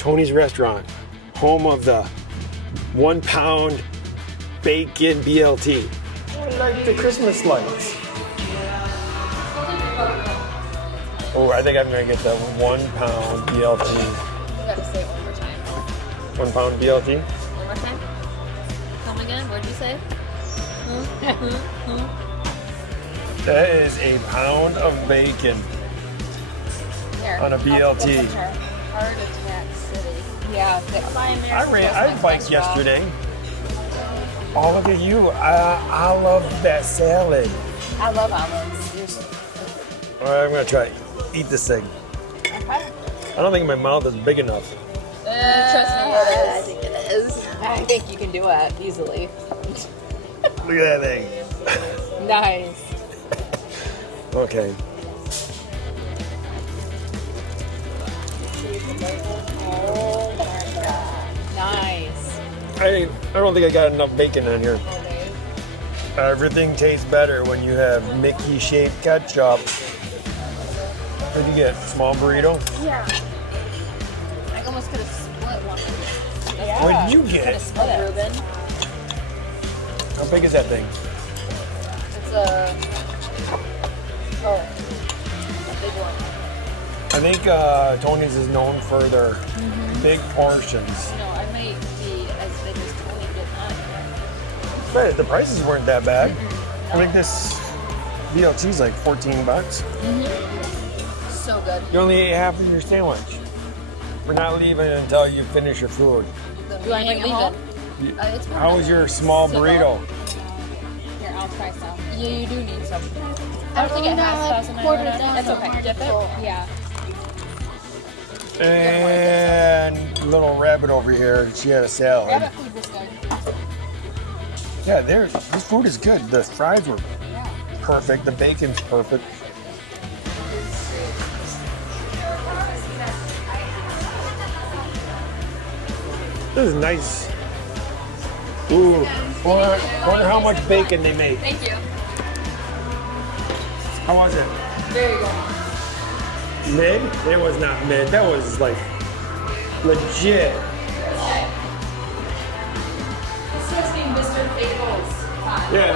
Tony's Restaurant, home of the 1 pound bacon BLT. I like the Christmas lights. Oh, I think I'm gonna get the 1 pound BLT. You gotta say it one more time. 1 pound BLT? One more time? Come again? What'd you say? That is a pound of bacon Here, on a BLT. Heart attack city. Yeah. I biked yesterday. Oh, look at you. I love that salad. I love olives. All right, I'm gonna try. Eat this thing. Okay. I don't think my mouth is big enough. Trust me, it is. I think it is. I think you can do it easily. Look at that thing. Nice. Okay. Oh my god. Nice. I don't think I got enough bacon on here. Everything tastes better when you have Mickey-shaped ketchup. What did you get? Small burrito? Yeah. I almost could have split one. Yeah. What did you Could get? have split it. Reuben. How big is that thing? It's a big one. I think Tony's is known for their big portions. No, I might be as big as Tony did not. But the prices weren't that bad. I think this BLT's like $14. So good. You only ate half of your sandwich. We're not leaving until you finish your food. Do I bring it home? How was your small burrito? Here, I'll try some. Yeah, you do need some. I don't think it has sauce in it. That's okay. Dip it? Yeah. And little rabbit over here, she had a salad. Rabbit food was good. Yeah, this food is good. The fries were perfect. The bacon's perfect. This is nice. Ooh, wonder how much bacon they make. Thank you. How was it? Very good. Mid? It was not mid. That was like legit. This was named Mr. Fables. Yeah,